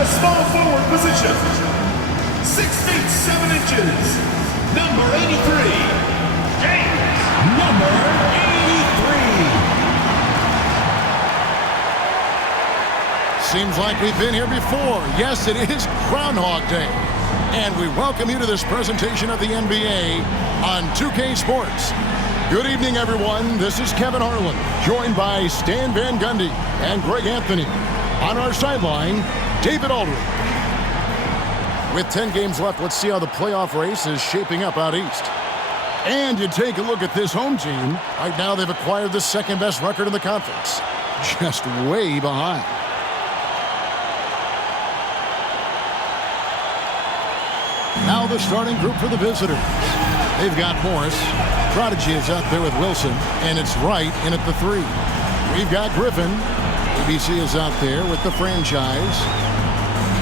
the small forward position, 6 feet 7 inches, number 83, James, number 83. Seems like we've been here before. Yes, it is Groundhog Day. And we welcome you to this presentation of the NBA on 2K Sports. Good evening, everyone. This is Kevin Harlan, joined by Stan Van Gundy and Greg Anthony. On our sideline, David Aldridge. With 10 games left, let's see how the playoff race is shaping up out east. And you take a look at this home team. Right now, they've acquired the second-best record in the conference. Just way behind. Now the starting group for the visitors. They've got Morris. Prodigy is out there with Wilson, and it's Wright in at the 3. We've got Griffin. ABC is out there with the franchise.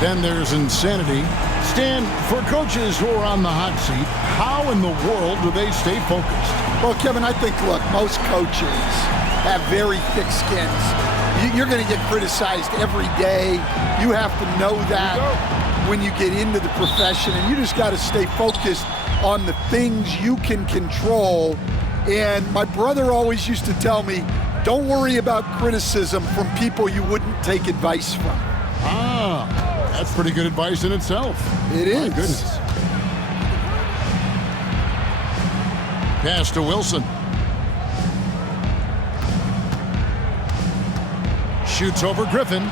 Then there's Insanity. Stan, for coaches who are on the hot seat, how in the world do they stay focused? Well, Kevin, I think, look, most coaches have very thick skins. You're going to get criticized every day. You have to know that when you get into the profession, and you just got to stay focused on the things you can control. And my brother always used to tell me, don't worry about criticism from people you wouldn't take advice from. Ah, that's pretty good advice in itself. It is. My goodness. Pass to Wilson. Shoots over Griffin.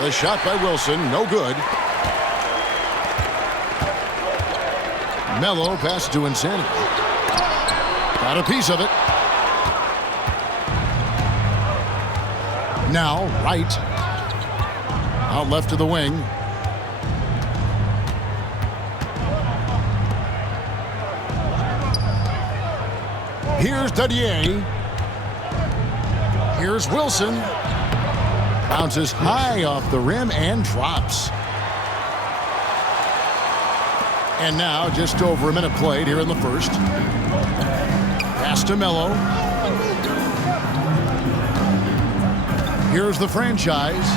The shot by Wilson, no good. Melo pass to Insanity. Got a piece of it. Now, Wright. Out left to the wing. Here's Dadier. Here's Wilson. Bounces high off the rim and drops. And now just over a minute played here in the first. Pass to Melo. Here's the franchise.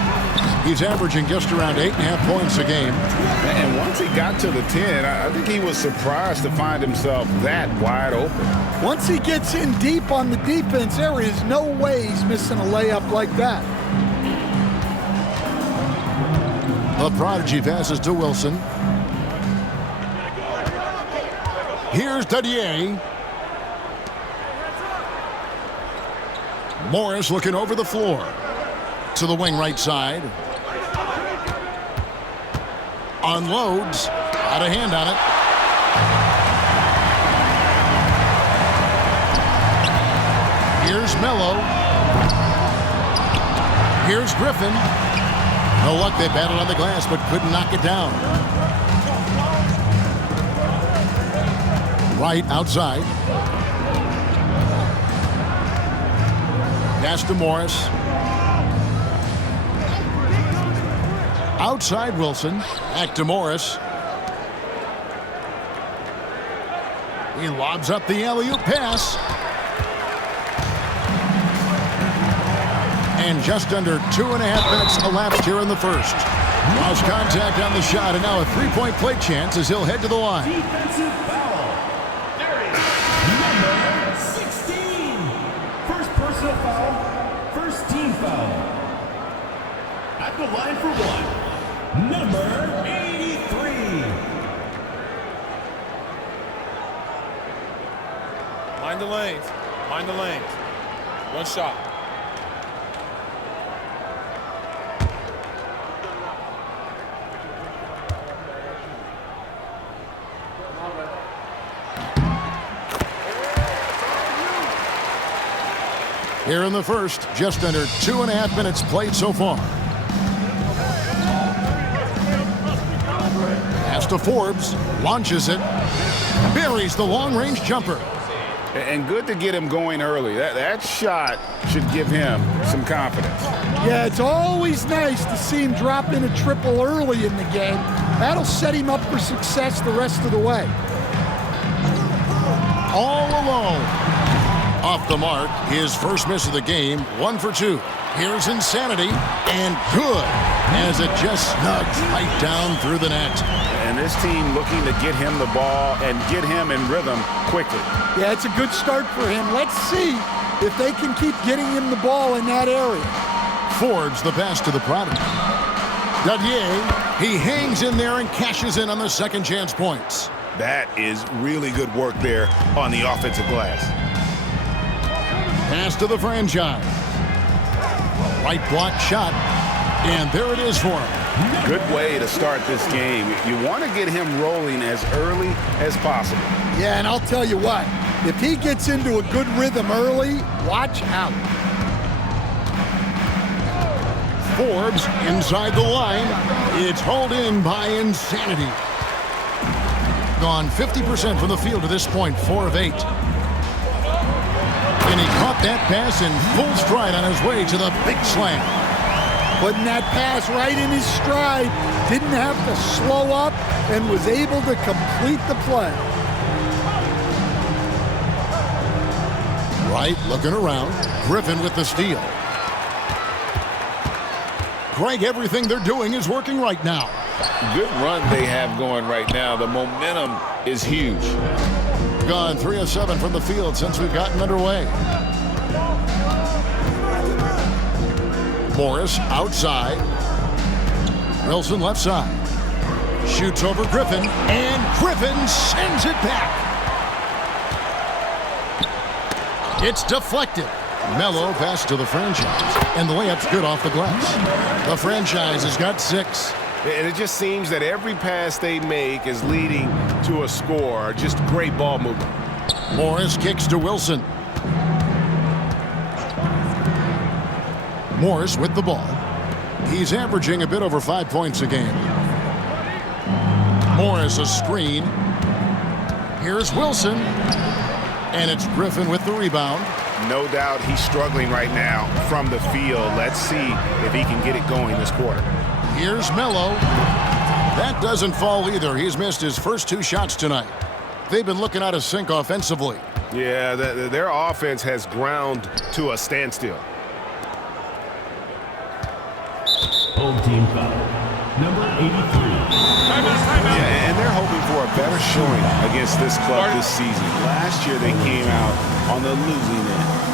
He's averaging just around 8.5 points a game. And once he got to the 10, I think he was surprised to find himself that wide open. Once he gets in deep on the defense, there is no way he's missing a layup like that. The Prodigy passes to Wilson. Here's Dadier. Morris looking over the floor. To the wing right side. Unloads. Got a hand on it. Here's Melo. Here's Griffin. No luck, they battled on the glass, but couldn't knock it down. Right outside. Pass to Morris. Outside Wilson. Back to Morris. He lobs up the alley-oop pass. And just under 2.5 minutes elapsed here in the first. Lost contact on the shot, and now a three-point play chance as he'll head to the line. Defensive foul. There is number 16. First personal foul, first team foul. At the line for one, number 83. Mind the lanes. Mind the lanes. One shot. Here in the first, just under 2.5 minutes played so far. Pass to Forbes, launches it, buries the long-range jumper. And good to get him going early. That shot should give him some confidence. Yeah, it's always nice to see him drop in a triple early in the game. That'll set him up for success the rest of the way. All alone. Off the mark, his first miss of the game, 1 for 2. Here's Insanity, and good. as it just snugs right down through the net. And this team looking to get him the ball and get him in rhythm quickly. Yeah, it's a good start for him. Let's see if they can keep getting him the ball in that area. Forbes the pass to the product. Dadier, he hangs in there and cashes in on the second chance points. That is really good work there on the offensive glass. Pass to the franchise. Right block shot, and there it is for him. Good way to start this game. You want to get him rolling as early as possible. Yeah, and I'll tell you what, if he gets into a good rhythm early, watch out. Forbes inside the line. It's hauled in by Insanity. Gone 50% from the field to this point, 4 of 8. And he caught that pass in full stride on his way to the big slam. Putting that pass right in his stride, didn't have to slow up, and was able to complete the play. Right, looking around. Griffin with the steal. Greg, everything they're doing is working right now. Good run they have going right now. The momentum is huge. Gone 3 of 7 from the field since we've gotten underway. Morris outside. Wilson left side. Shoots over Griffin, and Griffin sends it back. It's deflected. Mello pass to the franchise, and the layup's good off the glass. The franchise has got 6. And it just seems that every pass they make is leading to a score. Just great ball movement. Morris kicks to Wilson. Morris with the ball. He's averaging a bit over 5 points a game. Morris a screen. Here's Wilson. And it's Griffin with the rebound. No doubt he's struggling right now from the field. Let's see if he can get it going this quarter. Here's Mello. That doesn't fall either. He's missed his first 2 shots tonight. They've been looking out of sync offensively. Yeah, their offense has ground to a standstill. Old team foul. Number 83. Yeah, and they're hoping for a better showing against this club this season. Last year they came out on the losing end.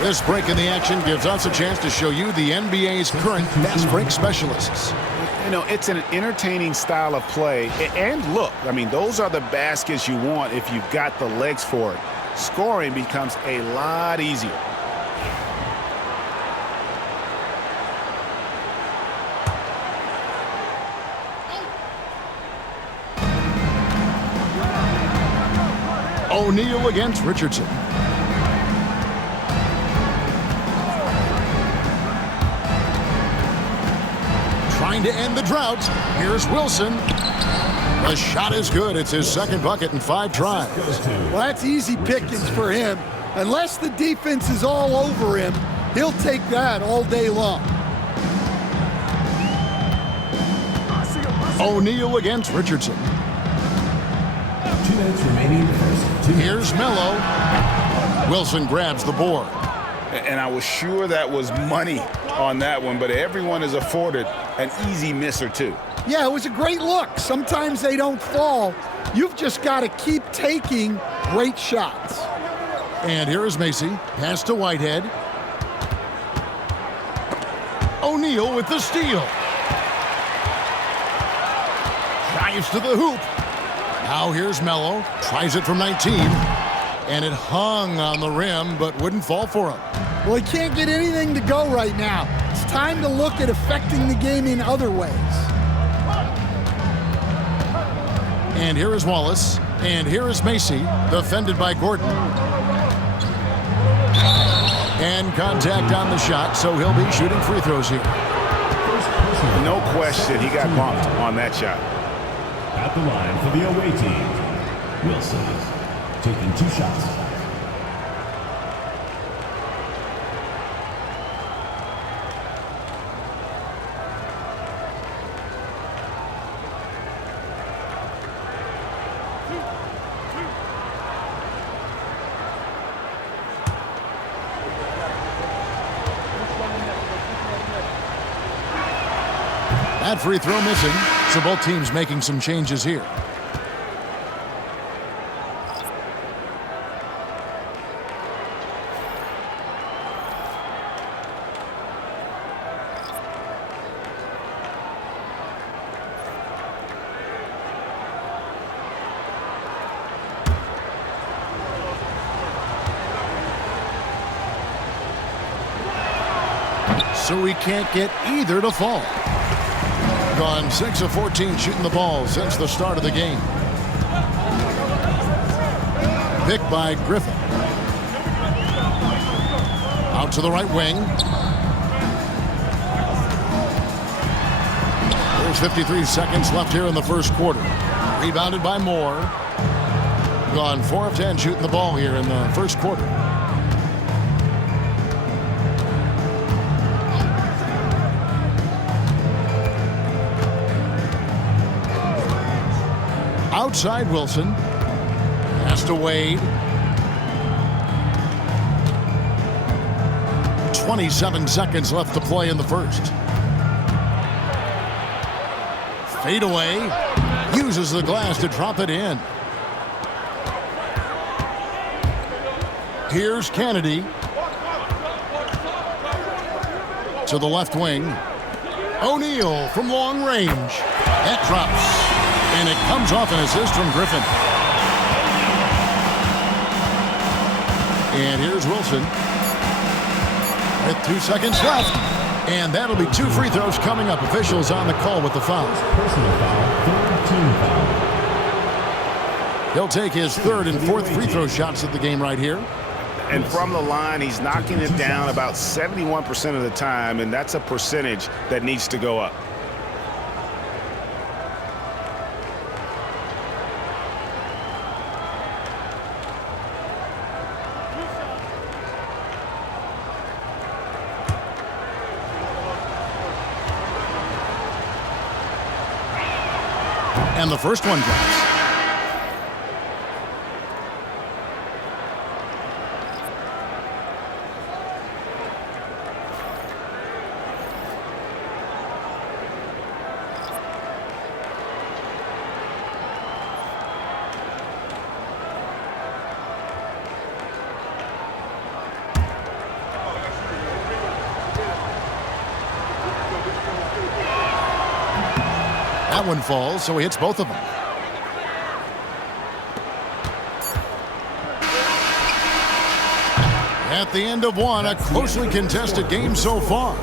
This break in the action gives us a chance to show you the NBA's current fast break specialists. You know, it's an entertaining style of play. And look, I mean, those are the baskets you want if you've got the legs for it. Scoring becomes a lot easier. O'Neal against Richardson. Trying to end the drought. Here's Wilson. The shot is good. It's his second bucket in 5 tries. Well, that's easy pickings for him. Unless the defense is all over him, he'll take that all day long. O'Neal against Richardson. 2 minutes remaining in the first. Here's Melo. Wilson grabs the board. And I was sure that was money on that one, but everyone is afforded an easy miss or two. Yeah, it was a great look. Sometimes they don't fall. You've just got to keep taking great shots. And here is Macy. Pass to Whitehead. O'Neal with the steal. Drives to the hoop. Now here's Melo. Tries it from 19. And it hung on the rim, but wouldn't fall for him. Well, he can't get anything to go right now. It's time to look at affecting the game in other ways. And here is Wallace. And here is Macy, defended by Gordon. And contact on the shot, so he'll be shooting free throws here. No question, he got bumped on that shot. At the line for the away team, Wilson taking 2 shots. That free throw missing, so both teams making some changes here. So he can't get either to fall. Gone 6 of 14 shooting the ball since the start of the game. Picked by Griffin. Out to the right wing. There's 53 seconds left here in the first quarter. Rebounded by Moore. Gone 4 of 10 shooting the ball here in the first quarter. Outside Wilson. Pass to Wade. 27 seconds left to play in the first. Fade away. Uses the glass to drop it in. Here's Kennedy. To the left wing. O'Neal from long range. That drops. And it comes off an assist from Griffin. And here's Wilson. With 2 seconds left. And that'll be 2 free throws coming up. Officials on the call with the foul. Personal foul, 3rd team foul. He'll take his 3rd and 4th free throw shots at the game right here. And from the line, he's knocking it down about 71% of the time, and that's a percentage that needs to go up. And the first one drops. That one falls, so he hits both of them. At the end of one, a closely contested game so far.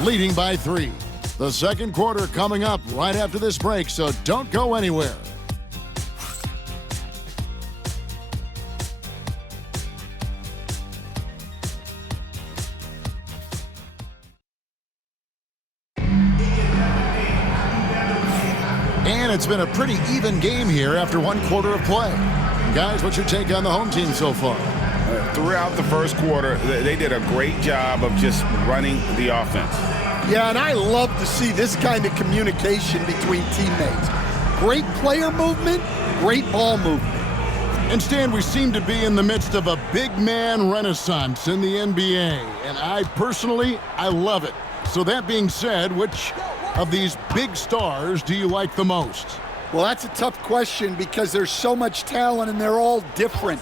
Leading by 3. The second quarter coming up right after this break, so don't go anywhere. And it's been a pretty even game here after one quarter of play. Guys, what's your take on the home team so far? Throughout the first quarter, they did a great job of just running the offense. Yeah, and I love to see this kind of communication between teammates. Great player movement, great ball movement. And Stan, we seem to be in the midst of a big man renaissance in the NBA. And I love it. So that being said, which of these big stars do you like the most? Well, that's a tough question because there's so much talent and they're all different.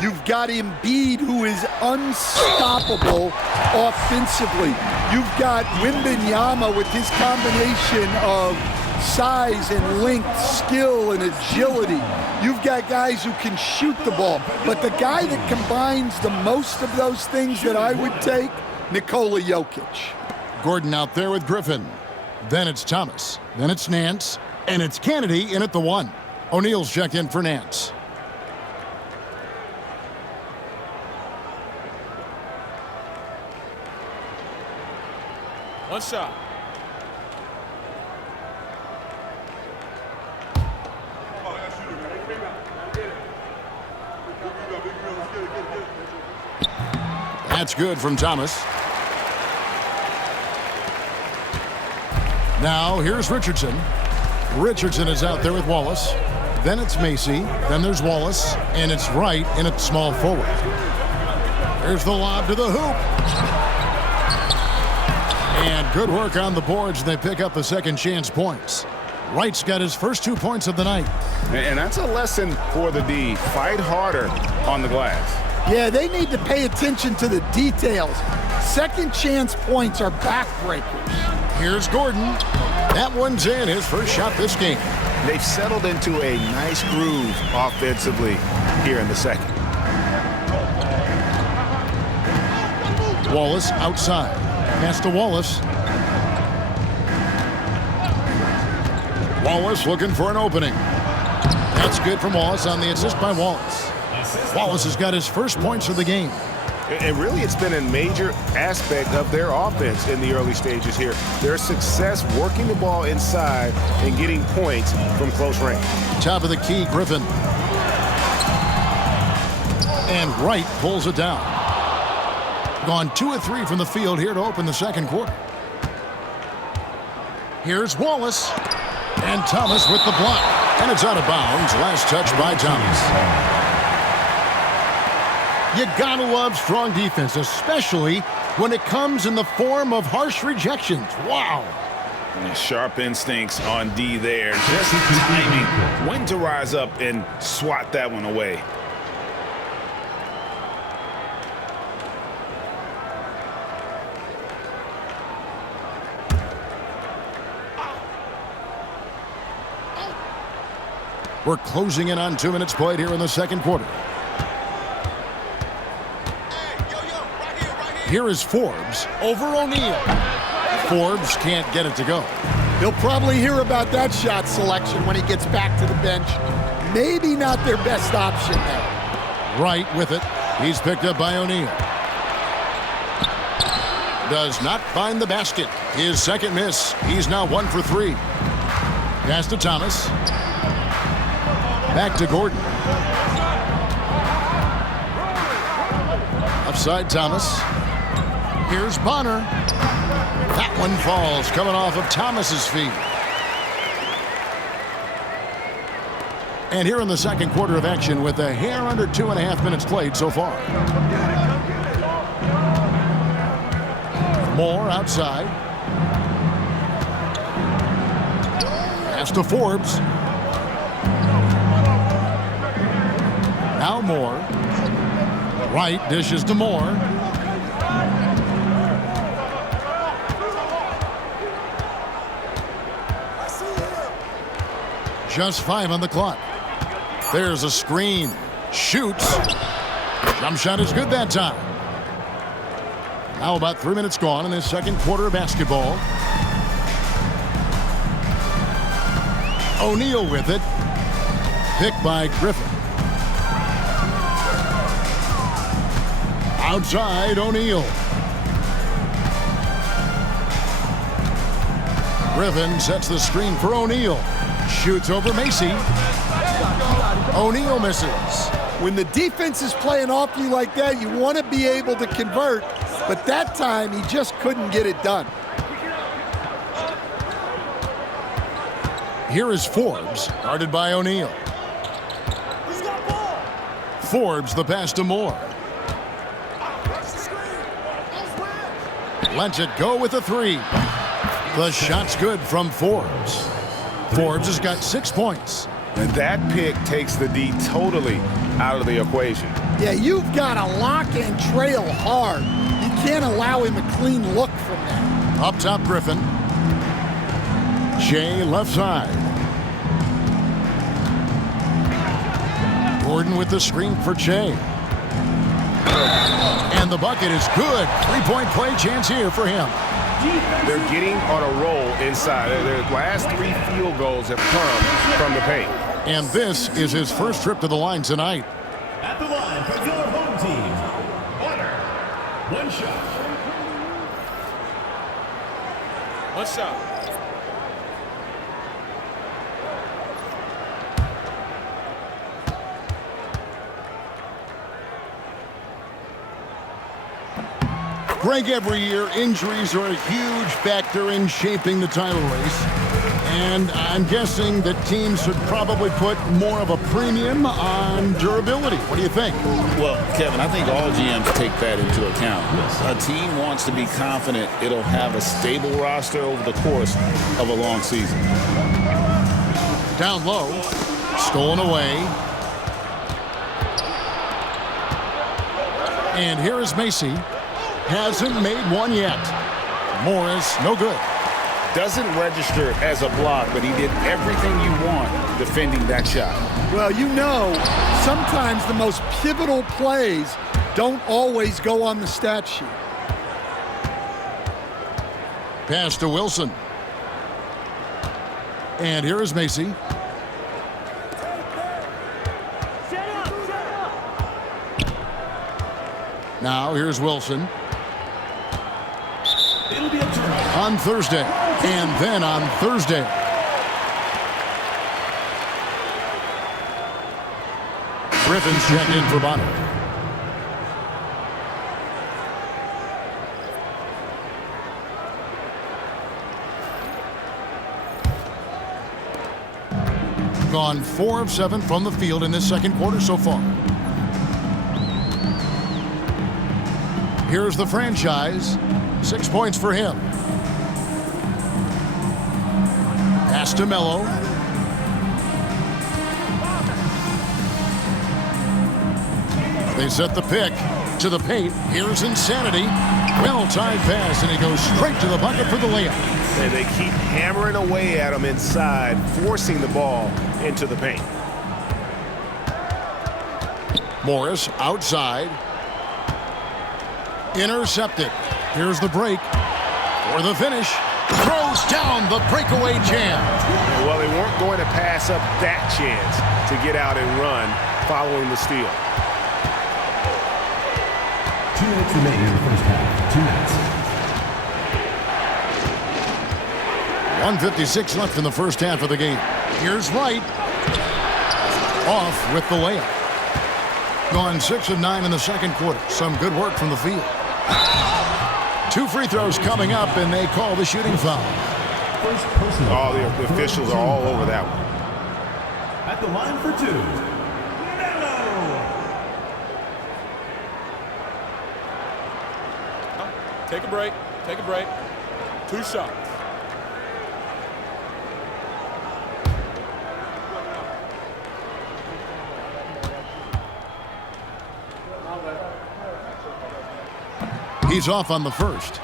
You've got Embiid, who is unstoppable offensively. You've got Wembanyama with his combination of size and length, skill and agility. You've got guys who can shoot the ball. But the guy that combines the most of those things that I would take, Nikola Jokic. Gordon out there with Griffin. Then it's Thomas. Then it's Nance. And it's Kennedy in at the 1. O'Neal's checked in for Nance. One shot. That's good from Thomas. Now here's Richardson. Richardson is out there with Wallace. Then it's Macy. Then there's Wallace. And it's Wright in at small forward. There's the lob to the hoop. And good work on the boards. They pick up the second chance points. Wright's got his first 2 points of the night. And that's a lesson for the D. Fight harder on the glass. Yeah, they need to pay attention to the details. Second chance points are backbreakers. Here's Gordon. That one's in, his first shot this game. They've settled into a nice groove offensively here in the second. Wallace outside. Pass to Wallace. Wallace looking for an opening. That's good from Wallace on the assist by Wallace. Wallace has got his first points of the game. And really, it's been a major aspect of their offense in the early stages here. Their success working the ball inside and getting points from close range. Top of the key, Griffin. And Wright pulls it down. Gone 2 of 3 from the field here to open the second quarter. Here's Wallace. And Thomas with the block. And it's out of bounds. Last touch by Thomas. You gotta love strong defense, especially when it comes in the form of harsh rejections. Wow. And sharp instincts on D there. Just timing when to rise up and swat that one away. We're closing in on 2 minutes played here in the second quarter. Here is Forbes over O'Neal. Forbes can't get it to go. He'll probably hear about that shot selection when he gets back to the bench. Maybe not their best option there. Wright with it. He's picked up by O'Neal. Does not find the basket. His second miss. He's now 1 for 3. Pass to Thomas. Back to Gordon. Upside Thomas. Here's Bonner. That one falls, coming off of Thomas's feet. And here in the second quarter of action with a hair under 2.5 minutes played so far. Moore outside. Pass to Forbes. Now Moore. Wright dishes to Moore. Just 5 on the clock. There's a screen. Shoots. Jump shot is good that time. Now about 3 minutes gone in this second quarter of basketball. O'Neal with it. Picked by Griffin. Outside O'Neal. Griffin sets the screen for O'Neal. Shoots over Macy. O'Neal misses. When the defense is playing off you like that, you want to be able to convert, but that time he just couldn't get it done. Here is Forbes, guarded by O'Neal. Forbes, the pass to Moore. Lets it go with a three. The shot's good from Forbes. Forbes has got 6 points. And that pick takes the D totally out of the equation. Yeah, you've got to lock and trail hard. You can't allow him a clean look from that. Up top, Griffin. Shea left side. Gordon with the screen for Shea. And the bucket is good. 3-point play chance here for him. They're getting on a roll inside. Their last 3 field goals have come from the paint. And this is his first trip to the line tonight. At the line for your home team, Bonner. One shot. One shot. Greg, every year, injuries are a huge factor in shaping the title race. And I'm guessing that teams should probably put more of a premium on durability. What do you think? Well, Kevin, I think all GMs take that into account. A team wants to be confident it'll have a stable roster over the course of a long season. Down low, stolen away. And here is Macy. Hasn't made one yet. Morris, no good. Doesn't register as a block, but he did everything you want defending that shot. Well, you know, sometimes the most pivotal plays don't always go on the stat sheet. Pass to Wilson. And here is Macy. Now here's Wilson. It'll be a turnover. On Thursday, and then on Thursday. Griffin's checked in for Bonner. Gone 4 of 7 from the field in this second quarter so far. Here's the franchise. 6 points for him. Pass to Mello. They set the pick to the paint. Here's Insanity. Well-timed pass, and he goes straight to the bucket for the layup. And they keep hammering away at him inside, forcing the ball into the paint. Morris outside. Intercepted. Here's the break for the finish. Throws down the breakaway jam. Well, they weren't going to pass up that chance to get out and run following the steal. 2 minutes remaining in the first half. 2 minutes. 1:56 left in the first half of the game. Here's Wright. Off with the layup. Gone 6 of 9 in the second quarter. Some good work from the field. 2 free throws coming up, and they call the shooting foul. First personal. All the officials are all over that one. At the line for 2, Mello. Take a break. Take a break. 2 shots. He's off on the first.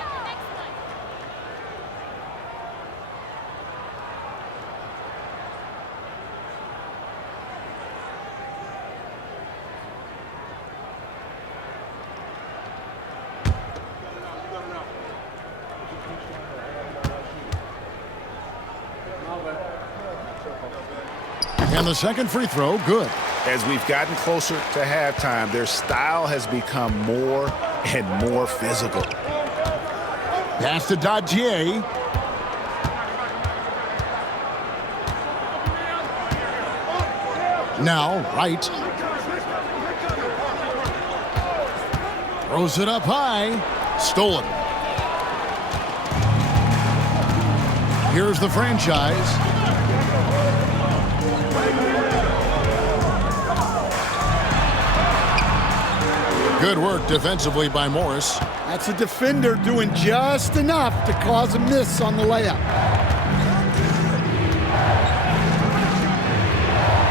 And the second free throw, good. As we've gotten closer to halftime, their style has become more and more physical. Pass to Dadier. Now, Wright. Throws it up high. Stolen. Here's the franchise. Good work defensively by Morris. That's a defender doing just enough to cause a miss on the layup.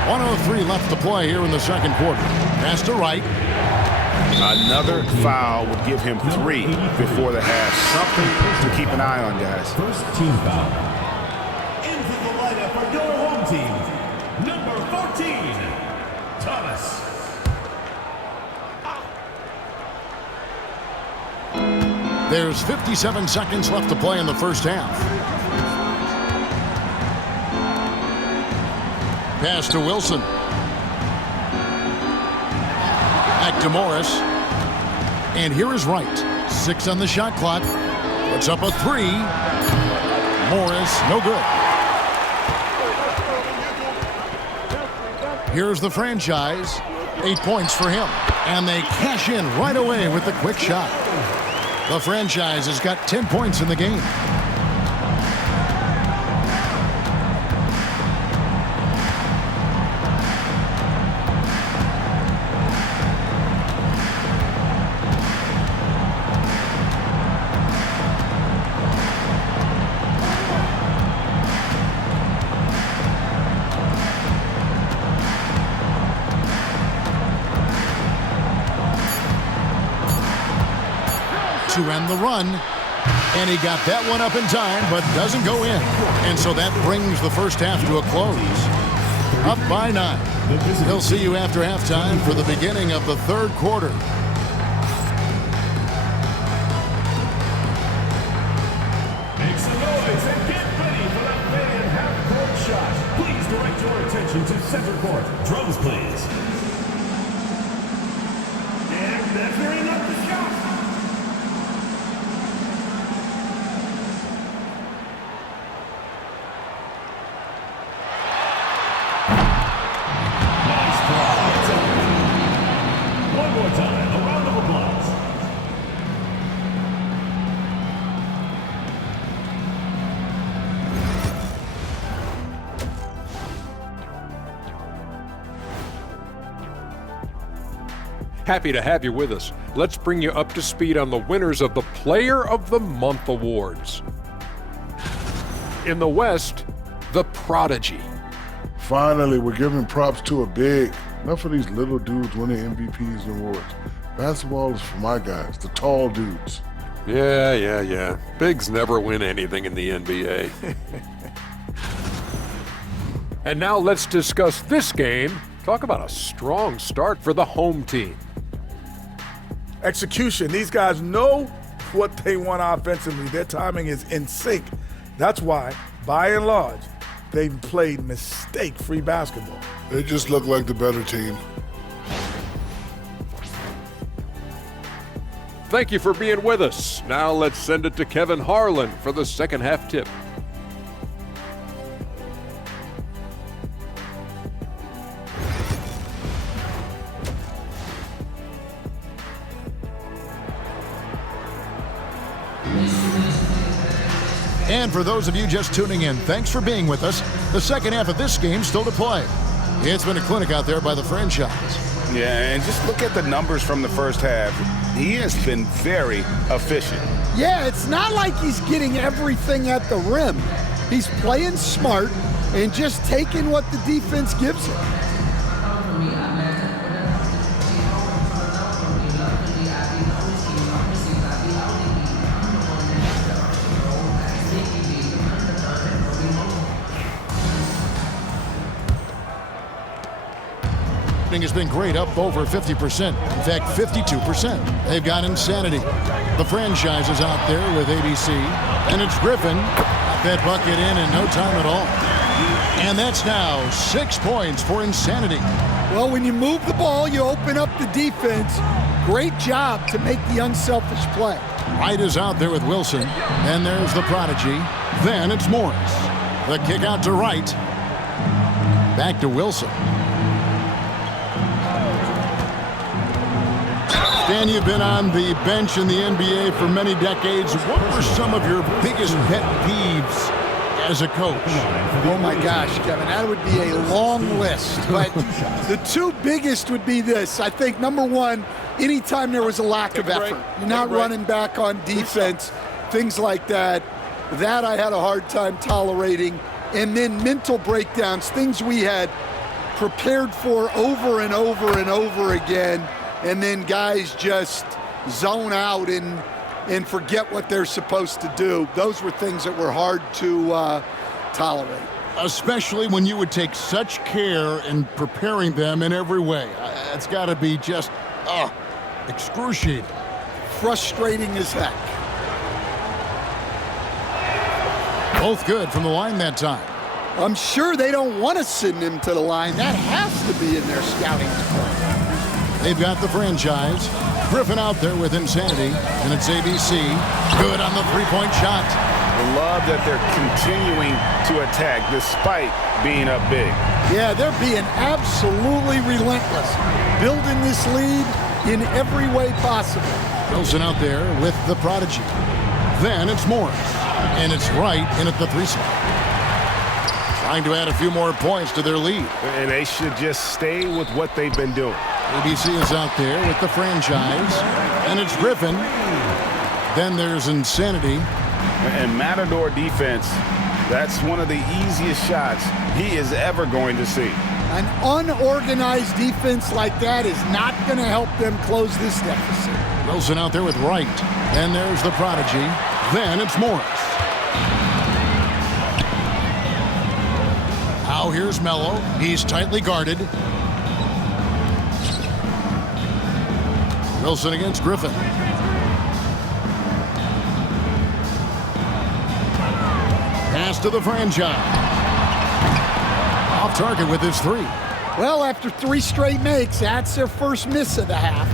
1:03 left to play here in the second quarter. Pass to Wright. Another foul would give him 3 before the half. Something to keep an eye on, guys. First team foul. Into the lineup for your home team, number 14, Thomas. There's 57 seconds left to play in the first half. Pass to Wilson. Back to Morris. And here is Wright. 6 on the shot clock. Puts up a 3. Morris, no good. Here's the franchise. 8 points for him. And they cash in right away with the quick shot. The franchise has got 10 points in the game. To end the run, and he got that one up in time, but doesn't go in. And so that brings the first half to a close. Up by 9. He'll see you after halftime for the beginning of the third quarter. Make some noise and get ready for that fan half-court shot. Please direct your attention to center court. Drums, please. And measuring up the shot. Nice try. It's over. One more time. A round of applause. Happy to have you with us. Let's bring you up to speed on the winners of the Player of the Month awards. In the West, the Prodigy. Finally, we're giving props to a big. Enough of these little dudes winning MVPs and awards. Basketball is for my guys, the tall dudes. Yeah. Bigs never win anything in the NBA. And now let's discuss this game. Talk about a strong start for the home team. Execution. These guys know what they want offensively. Their timing is in sync. That's why, by and large, they've played mistake-free basketball. They just look like the better team. Thank you for being with us. Now let's send it to Kevin Harlan for the second half tip. And for those of you just tuning in, thanks for being with us. The second half of this game still to play. It's been a clinic out there by the franchise. Yeah, and just look at the numbers from the first half. He has been very efficient. Yeah, it's not like he's getting everything at the rim. He's playing smart and just taking what the defense gives him. Has been great, up over 50%. In fact, 52%. They've got insanity. The franchise is out there with ABC, and it's Griffin. Got that bucket in no time at all. And that's now 6 points for insanity. Well, when you move the ball, you open up the defense. Great job to make the unselfish play. Wright is out there with Wilson. Then there's the Prodigy. Then it's Morris. The kick out to Wright. Back to Wilson. And you've been on the bench in the NBA for many decades. What were some of your biggest pet peeves as a coach? Oh my gosh, Kevin, that would be a long list. But the two biggest would be this. I think number one, anytime there was a lack of effort, you're not running back on defense, things like that. That I had a hard time tolerating. And then mental breakdowns, things we had prepared for over and over and over again. And then guys just zone out and forget what they're supposed to do. Those were things that were hard to tolerate. Especially when you would take such care in preparing them in every way. It's got to be just excruciating. Frustrating as heck. Both good from the line that time. I'm sure they don't want to send him to the line. That has to be in their scouting report. They've got the franchise. Griffin out there with insanity, and it's ABC. Good on the three-point shot. I love that they're continuing to attack despite being up big. Yeah, they're being absolutely relentless, building this lead in every way possible. Wilson out there with the prodigy. Then it's Morris, and it's right in at the three spot. Trying to add a few more points to their lead. And they should just stay with what they've been doing. ABC is out there with the franchise, and it's Griffin. Then there's insanity. And Matador defense, that's one of the easiest shots he is ever going to see. An unorganized defense like that is not going to help them close this deficit. Wilson out there with Wright. And there's the prodigy. Then it's Morris. Now here's Mello. He's tightly guarded. Wilson against Griffin. Pass to the franchise. Off target with his three. Well, after three straight makes, that's their first miss of the half.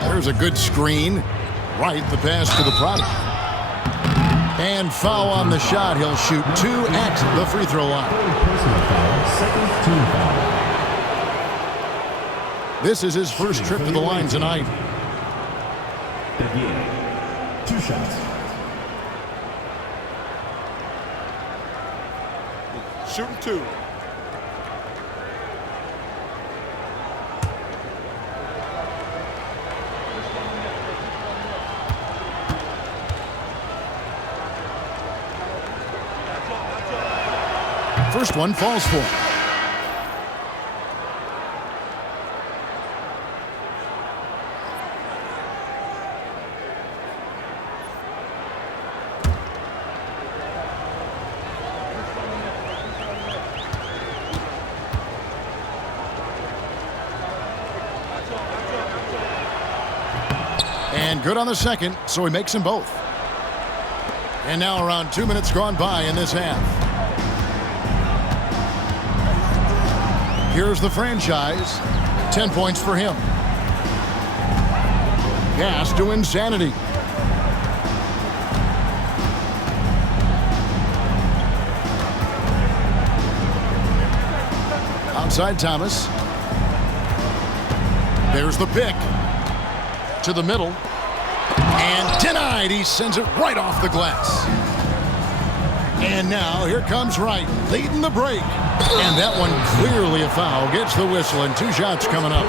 There's a good screen. Right, the pass to the prodigy. And foul on the shot. He'll shoot two at the free throw line. Second team foul. This is his first trip to the line tonight. Begin. 2 shots. Shooting 2. First one falls for him. And good on the second, so he makes them both. And now around 2 minutes gone by in this half. Here's the franchise. 10 points for him. Gas to insanity. Outside Thomas. There's the pick. To the middle. And denied. He sends it right off the glass. And now here comes Wright, leading the break. And that one clearly a foul. Gets the whistle and 2 shots coming up.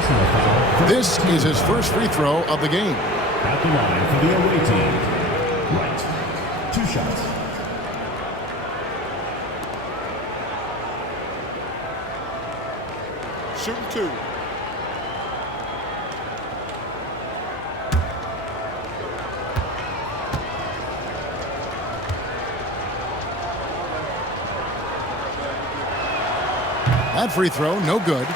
This is his first free throw of the game. At the line for the away team. Right. 2 shots. Shooting 2. That free throw, no good.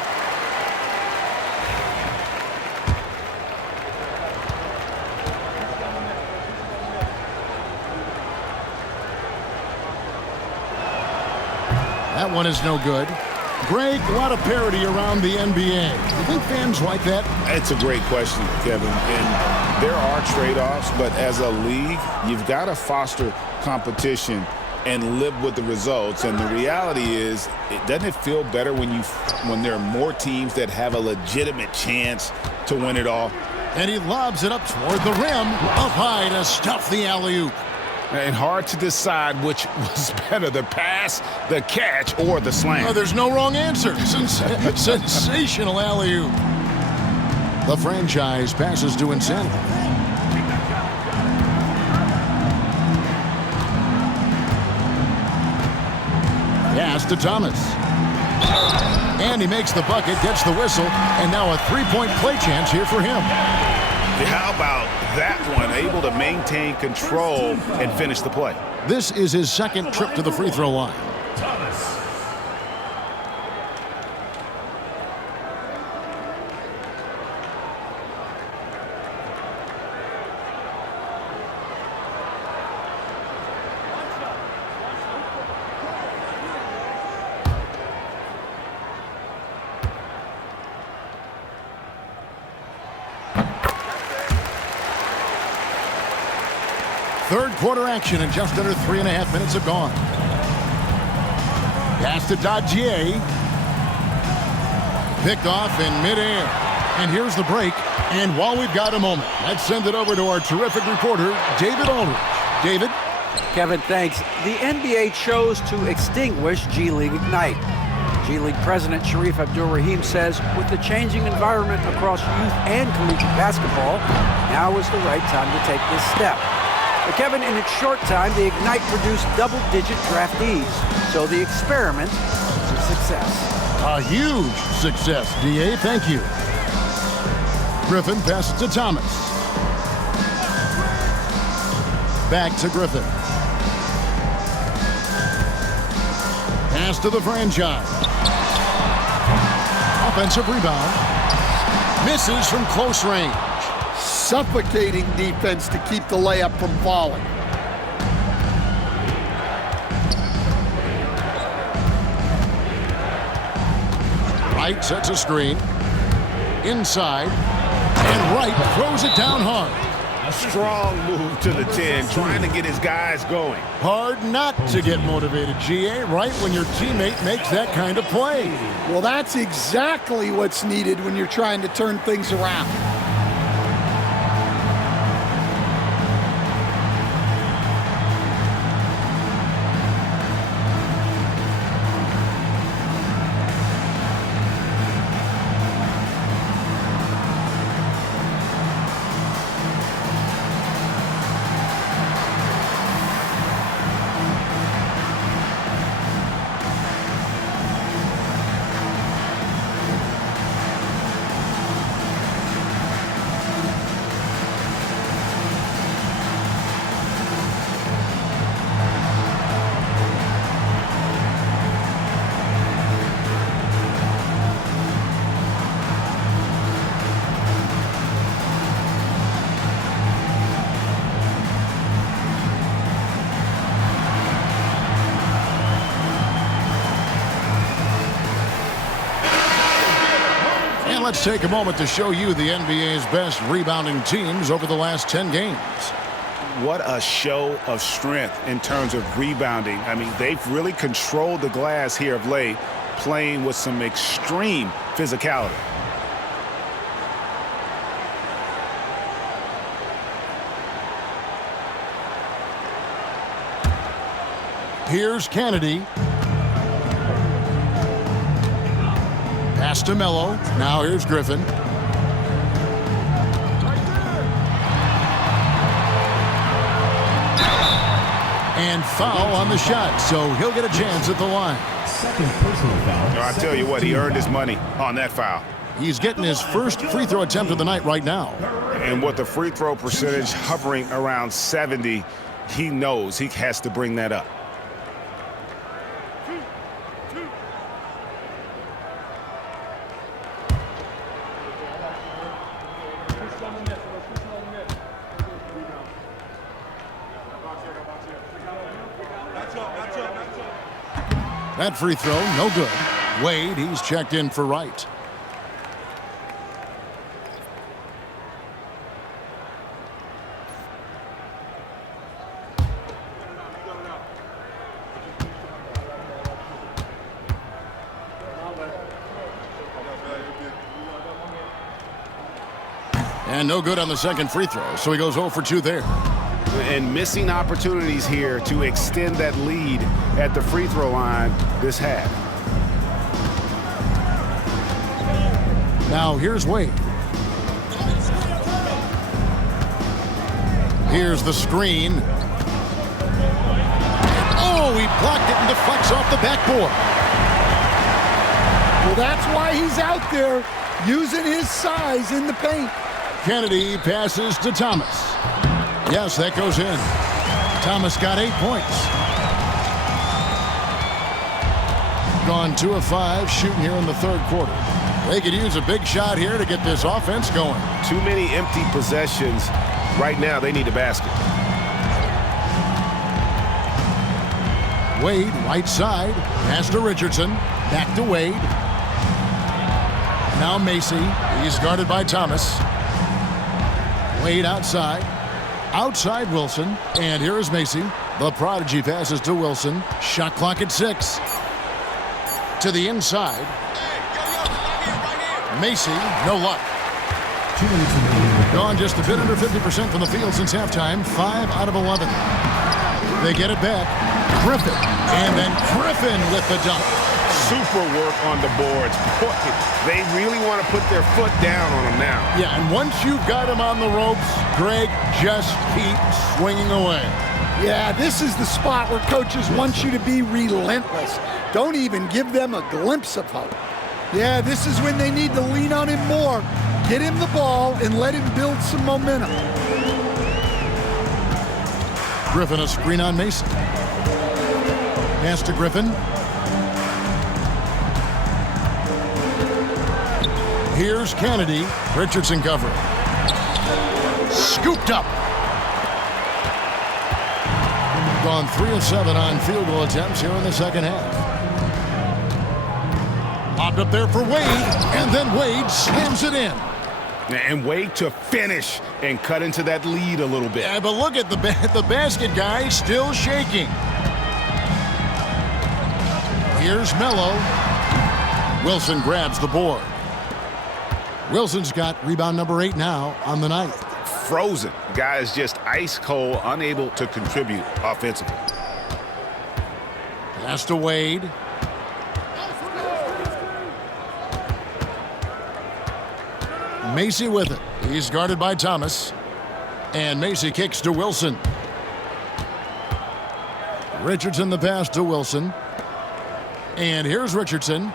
That one is no good. Greg, a lot of parity around the NBA. You think fans like that? It's a great question, Kevin. And there are trade-offs, but as a league, you've got to foster competition and live with the results. And the reality is, doesn't it feel better when there are more teams that have a legitimate chance to win it all? And he lobs it up toward the rim, up high to stuff the alley-oop. And hard to decide which was better, the pass, the catch, or the slam. Oh, there's no wrong answer. Sensational alley-oop. The franchise passes to Insanity. Pass to Thomas. And he makes the bucket, gets the whistle, and now a three-point play chance here for him. How about that one? Able to maintain control and finish the play. This is his second trip to the free throw line. Thomas. Third quarter action, and just under 3.5 minutes have gone. Pass to Dadier. Picked off in midair. And here's the break. And while we've got a moment, let's send it over to our terrific reporter, David Aldridge. David? Kevin, thanks. The NBA chose to extinguish G League Ignite. G League President Sharif Abdur-Rahim says with the changing environment across youth and collegiate basketball, now is the right time to take this step. But Kevin, in its short time, the Ignite produced double-digit draftees, so the experiment was a success. A huge success, D.A. Thank you. Griffin passes to Thomas. Back to Griffin. Pass to the franchise. Offensive rebound. Misses from close range. Suffocating defense to keep the layup from falling. Wright sets a screen. Inside. And Wright throws it down hard. A strong move to the 10, trying to get his guys going. Hard not to get motivated, G.A., right when your teammate makes that kind of play. Well, that's exactly what's needed when you're trying to turn things around. Let's take a moment to show you the NBA's best rebounding teams over the last 10 games. What a show of strength in terms of rebounding. I mean, they've really controlled the glass here of late, playing with some extreme physicality. Here's Kennedy. Pass to Melo. Now here's Griffin. And foul on the shot, so he'll get a chance at the line. Second personal foul. I tell you what, he earned his money on that foul. He's getting his first free throw attempt of the night right now. And with the free throw percentage hovering around 70, he knows he has to bring that up. That free throw, no good. Wade, he's checked in for Wright. And no good on the second free throw, so he goes 0 for 2 there. And missing opportunities here to extend that lead at the free throw line this half. Now here's Wade. Here's the screen. Oh, he blocked it and deflects off the backboard. Well, that's why he's out there using his size in the paint. Kennedy passes to Thomas. Yes, that goes in. Thomas got 8 points. Gone 2 of 5 shooting here in the third quarter. They could use a big shot here to get this offense going. Too many empty possessions. Right now, they need a basket. Wade, right side. Pass to Richardson. Back to Wade. Now Macy. He's guarded by Thomas. Wade outside. Outside Wilson. And here is Macy. The prodigy passes to Wilson. Shot clock at 6. To the inside. Macy, no luck. Gone just a bit under 50% from the field since halftime. 5 out of 11. They get it back. Griffin. And then Griffin with the dunk. Super work on the boards. Boy, they really want to put their foot down on them now. Yeah, and once you've got him on the ropes, Greg, just keep swinging away. Yeah, this is the spot where coaches want you to be relentless. Don't even give them a glimpse of hope. Yeah, this is when they need to lean on him more. Get him the ball and let him build some momentum. Griffin a screen on Mason. Pass to Griffin. Here's Kennedy. Richardson covering. Scooped up. Gone 3 of 7 on field goal attempts here in the second half. Popped up there for Wade, and then Wade slams it in. And Wade to finish and cut into that lead a little bit. Yeah, but look at the basket guy still shaking. Here's Mello. Wilson grabs the board. Wilson's got rebound number 8 now on the night. Frozen. Guy is just ice cold, unable to contribute offensively. Pass to Wade. Macy with it. He's guarded by Thomas. And Macy kicks to Wilson. Richardson the pass to Wilson. And here's Richardson.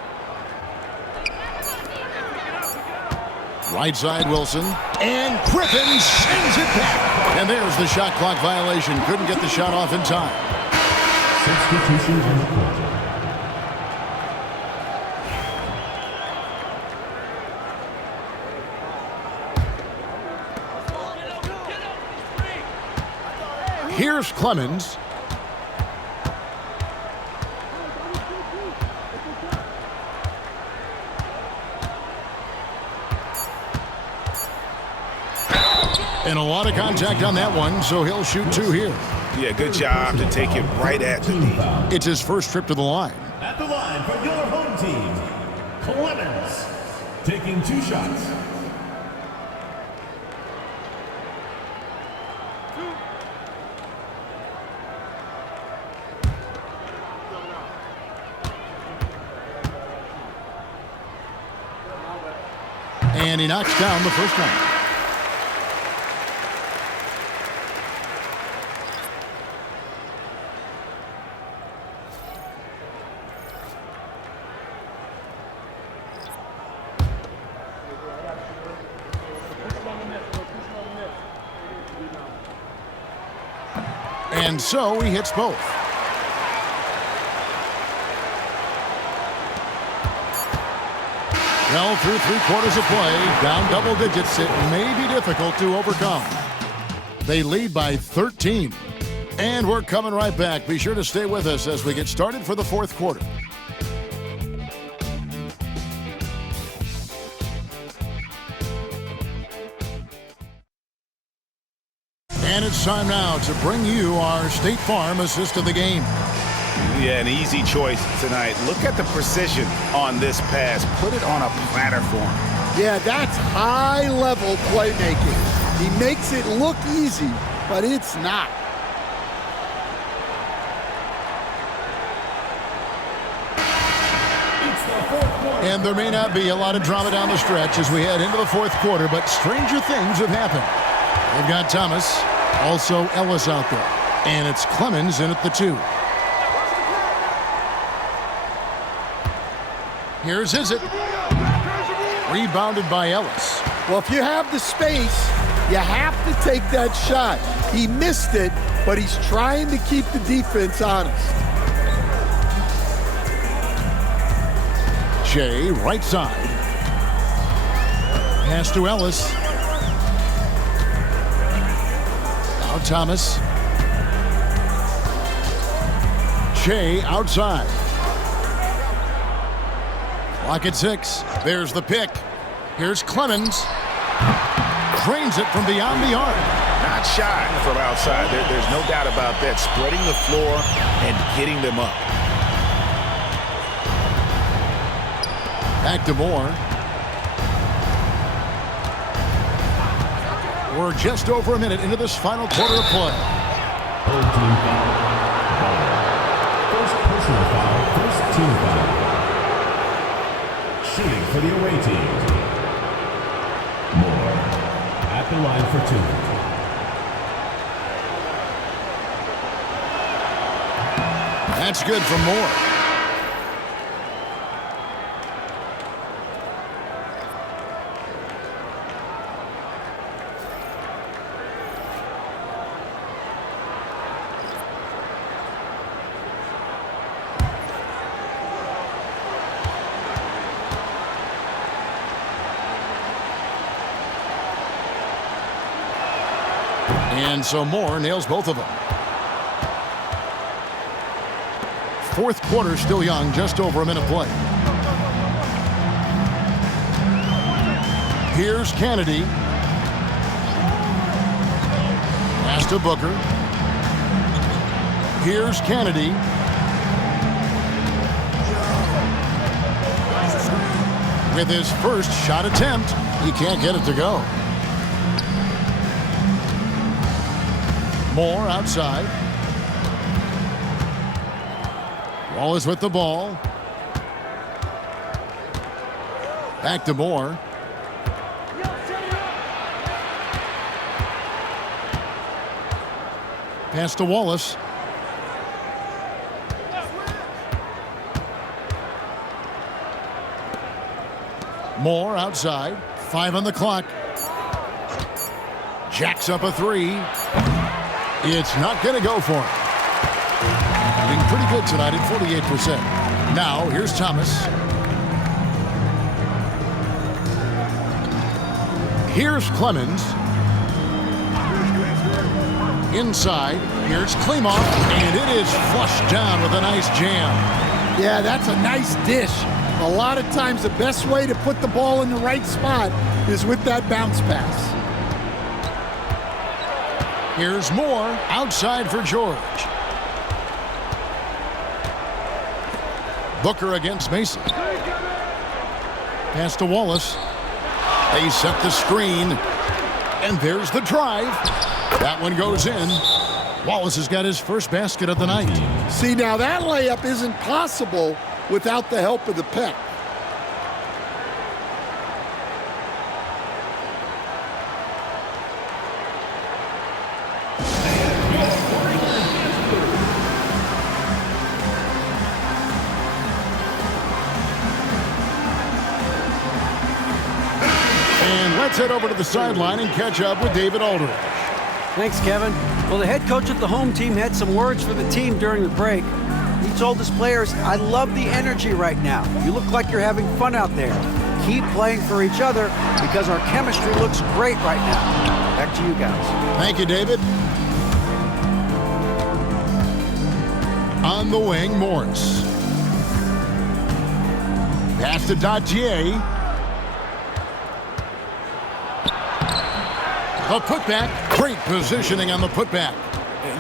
Right side Wilson. And Griffin sends it back. And there's the shot clock violation. Couldn't get the shot off in time. Substitution on the court. Here's Clemens. And a lot of contact on that one, so he'll shoot 2 here. Yeah, good job to take it right at the knee. It's his first trip to the line. At the line for your home team, Clemens, taking 2 shots. And he knocks down the first one. And so he hits both. Well, through 3/4 of play, down double digits, it may be difficult to overcome. They lead by 13. And we're coming right back. Be sure to stay with us as we get started for the fourth quarter. And it's time now to bring you our State Farm assist of the game. Yeah, an easy choice tonight. Look at the precision on this pass. Put it on a platter for him. Yeah, that's high-level playmaking. He makes it look easy, but it's not. And there may not be a lot of drama down the stretch as we head into the fourth quarter, but stranger things have happened. They've got Thomas, also Ellis out there, and it's Clemens in at the 2. Here's Izzet. Rebounded by Ellis. Well, if you have the space, you have to take that shot. He missed it, but he's trying to keep the defense honest. Shea, right side. Pass to Ellis. Now Thomas. Shea outside. Clock at 6. There's the pick. Here's Clemens. Drains it from beyond the arc. Not shy from outside. There's no doubt about that. Spreading the floor and getting them up. Back to Moore. We're just over a minute into this final quarter of play. Third team foul. First personal foul. First team foul. Shooting for the away team. Moore at the line for 2. That's good for Moore. And so Moore nails both of them. Fourth quarter still young, just over a minute play. Here's Kennedy. Pass to Booker. Here's Kennedy. With his first shot attempt, he can't get it to go. Moore outside. Wallace with the ball. Back to Moore. Pass to Wallace. Moore outside. 5 on the clock. Jacks up a 3. It's not going to go for him. Being pretty good tonight at 48%. Now, here's Thomas. Here's Clemens. Inside, here's Klimov, and it is flushed down with a nice jam. Yeah, that's a nice dish. A lot of times the best way to put the ball in the right spot is with that bounce pass. Here's Moore outside for George. Booker against Mason. Pass to Wallace. They set the screen. And there's the drive. That one goes in. Wallace has got his first basket of the night. See, now that layup isn't possible without the help of the pick. Let's head over to the sideline and catch up with David Aldridge. Thanks, Kevin. Well, the head coach of the home team had some words for the team during the break. He told his players, "I love the energy right now. You look like you're having fun out there. Keep playing for each other because our chemistry looks great right now." Back to you guys. Thank you, David. On the wing, Morris. Pass to Dattier. A putback. Great positioning on the putback.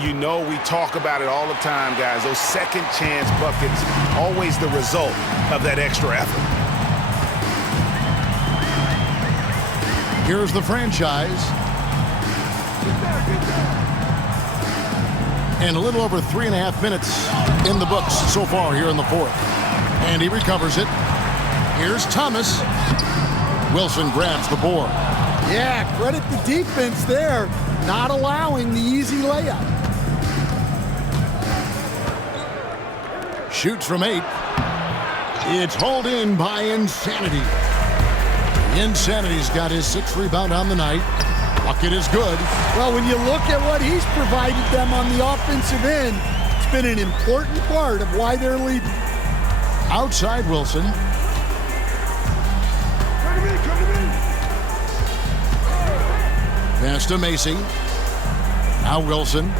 You know, we talk about it all the time, guys. Those second chance buckets, always the result of that extra effort. Here's the franchise. And a little over 3.5 minutes in the books so far here in the fourth. And he recovers it. Here's Thomas. Wilson grabs the board. Yeah, credit the defense there, not allowing the easy layup. Shoots from 8. It's hauled in by Insanity. Insanity's got his 6th rebound on the night. Bucket is good. Well, when you look at what he's provided them on the offensive end, it's been an important part of why they're leading. Outside Wilson. Pass to Macy. Now Wilson.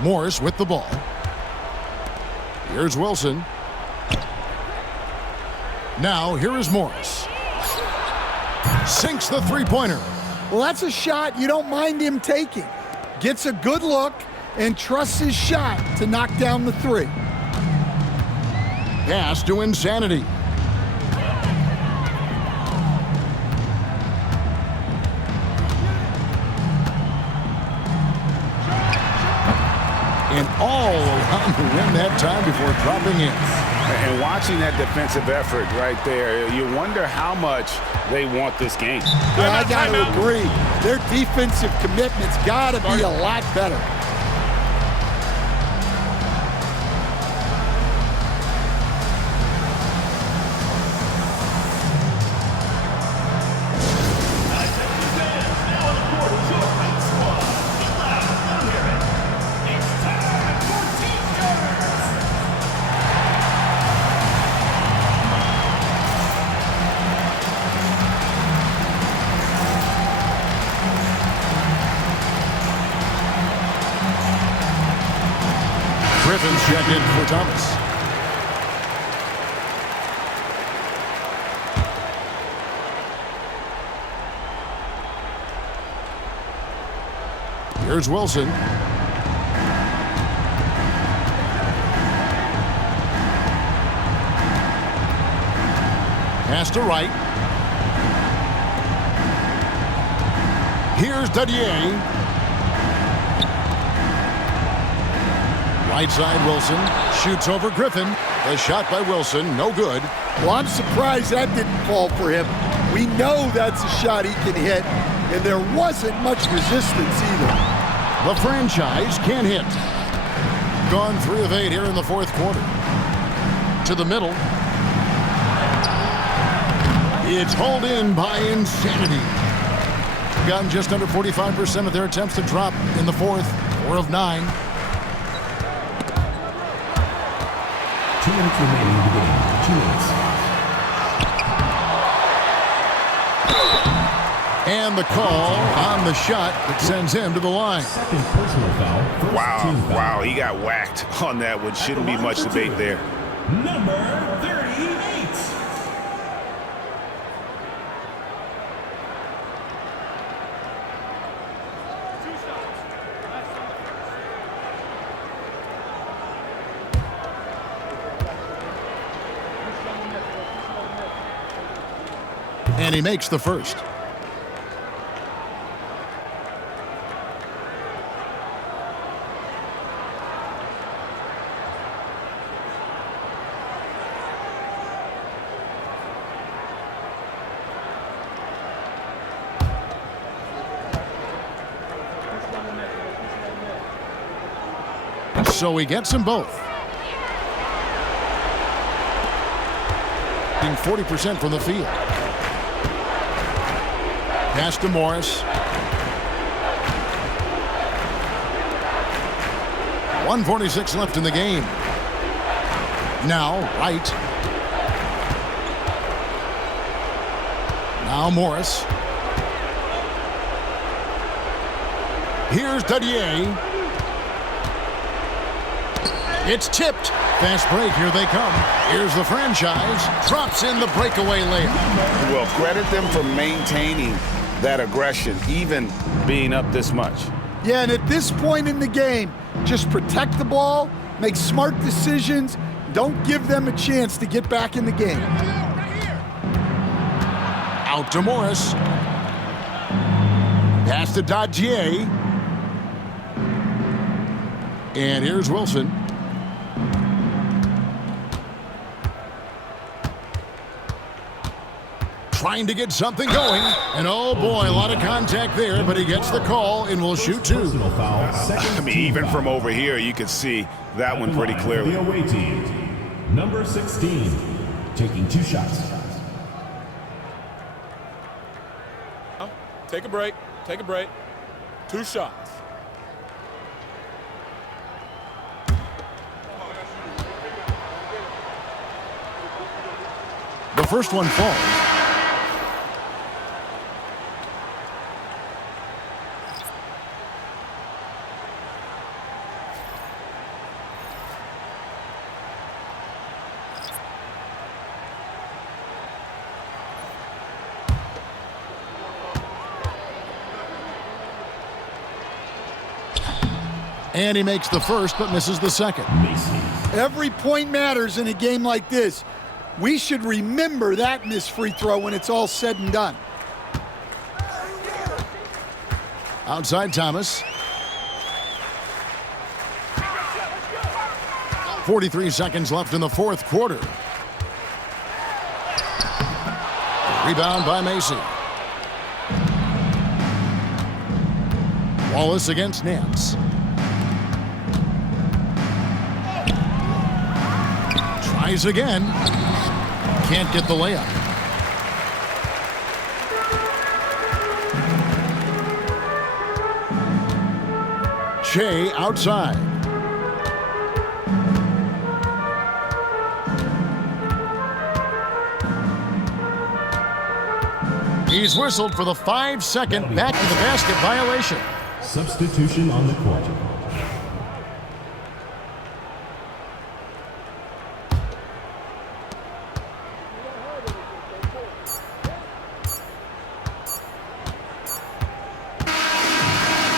Morris with the ball. Here's Wilson. Now here is Morris. Sinks the three-pointer. Well, that's a shot you don't mind him taking. Gets a good look and trusts his shot to knock down the three. Pass to Insanity. And all around the rim that time before dropping in. And watching that defensive effort right there, you wonder how much they want this game. Yeah, I got to agree. Their defensive commitment's got to be a lot better. Griffin's checked in for Thomas. Here's Wilson. Pass to Wright. Here's Dadier. Right side Wilson shoots over Griffin. The shot by Wilson, no good. Well, I'm surprised that didn't fall for him. We know that's a shot he can hit, and there wasn't much resistance either. The franchise can hit. Gone 3 of 8 here in the fourth quarter. To the middle. It's hauled in by Insanity. Gotten just under 45% of their attempts to drop in the fourth. 4 of 9. 2 minutes remaining in the game. 2 minutes. And the call on the shot that sends him to the line. Second personal foul. First team foul. Wow, he got whacked on that one. Shouldn't be much debate there. Number 38. And he makes the first. So he gets them both. 40% from the field. Pass to Morris. 1:46 left in the game. Now Wright. Now Morris. Here's Dadier. It's tipped. Fast break, here they come. Here's the franchise. Drops in the breakaway layup. Well, credit them for maintaining that aggression, even being up this much. Yeah, and at this point in the game, just protect the ball, make smart decisions, don't give them a chance to get back in the game. Out to Morris. Pass to Dodgier. And here's Wilson. Trying to get something going. And oh boy, a lot of contact there, but he gets the call and will shoot two. I mean, even from over here, you can see that one pretty clearly. The away team, number 16, taking 2 shots. Take a break. Take a break. 2 shots. The first one falls. And he makes the first, but misses the second. Every point matters in a game like this. We should remember that missed free throw when it's all said and done. Outside Thomas. 43 seconds left in the fourth quarter. Rebound by Macy. Wallace against Nance. Tries again. Can't get the layup. Shea outside. He's whistled for the 5-second back to the basket violation. Substitution on the court.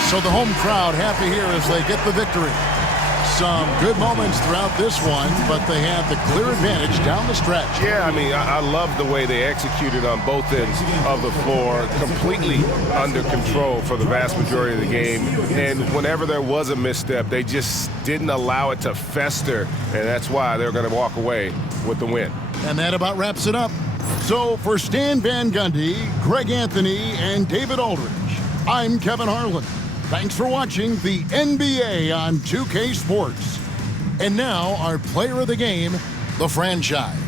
So the home crowd happy here as they get the victory. Some good moments throughout this one, but they have the clear advantage down the stretch. Yeah, I mean, I love the way they executed on both ends of the floor, completely under control for the vast majority of the game. And whenever there was a misstep, they just didn't allow it to fester, and that's why they're going to walk away with the win. And that about wraps it up. So for Stan Van Gundy, Greg Anthony, and David Aldridge, I'm Kevin Harlan. Thanks for watching the NBA on 2K Sports. And now our player of the game, the franchise.